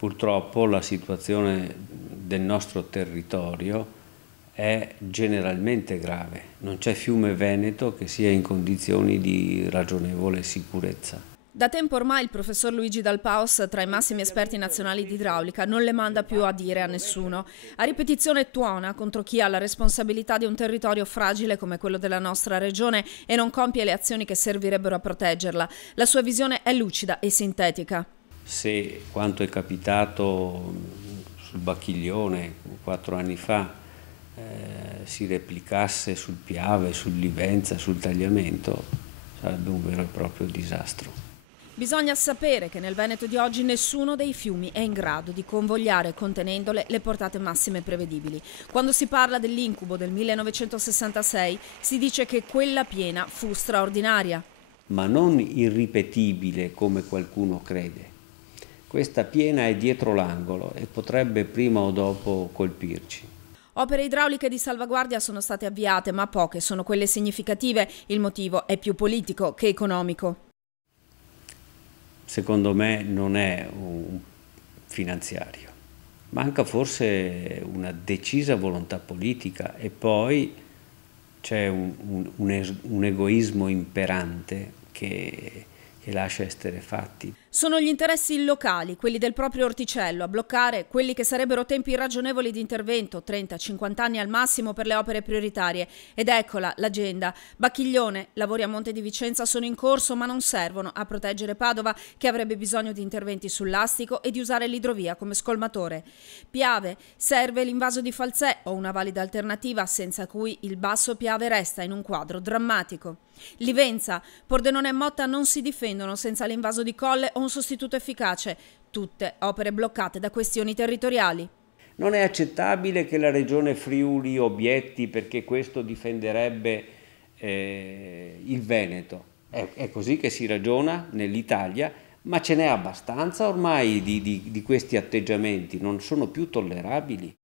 Purtroppo la situazione del nostro territorio è generalmente grave. Non c'è fiume Veneto che sia in condizioni di ragionevole sicurezza. Da tempo ormai il professor Luigi Dal Paus, tra i massimi esperti nazionali di idraulica, non le manda più a dire a nessuno. A ripetizione tuona contro chi ha la responsabilità di un territorio fragile come quello della nostra regione e non compie le azioni che servirebbero a proteggerla. La sua visione è lucida e sintetica. Se quanto è capitato sul Bacchiglione 4 anni fa si replicasse sul Piave, sul Livenza, sul Tagliamento, sarebbe un vero e proprio disastro. Bisogna sapere che nel Veneto di oggi nessuno dei fiumi è in grado di convogliare, contenendole, le portate massime prevedibili. Quando si parla dell'incubo del 1966 si dice che quella piena fu straordinaria. Ma non irripetibile come qualcuno crede. Questa piena è dietro l'angolo e potrebbe prima o dopo colpirci. Opere idrauliche di salvaguardia sono state avviate, ma poche sono quelle significative. Il motivo è più politico che economico. Secondo me non è un finanziario. Manca forse una decisa volontà politica e poi c'è un egoismo imperante che lascia esterrefatti. Sono gli interessi locali, quelli del proprio orticello, a bloccare quelli che sarebbero tempi ragionevoli di intervento, 30-50 anni al massimo per le opere prioritarie. Ed eccola l'agenda. Bacchiglione, lavori a Monte di Vicenza sono in corso ma non servono a proteggere Padova, che avrebbe bisogno di interventi sull'Astico e di usare l'idrovia come scolmatore. Piave, serve l'invaso di Falzè o una valida alternativa senza cui il basso Piave resta in un quadro drammatico. Livenza, Pordenone e Motta non si difendono senza l'invaso di Colle o un sostituto efficace, tutte opere bloccate da questioni territoriali. Non è accettabile che la regione Friuli obietti perché questo difenderebbe il Veneto. È così che si ragiona nell'Italia, ma ce n'è abbastanza ormai di questi atteggiamenti, non sono più tollerabili.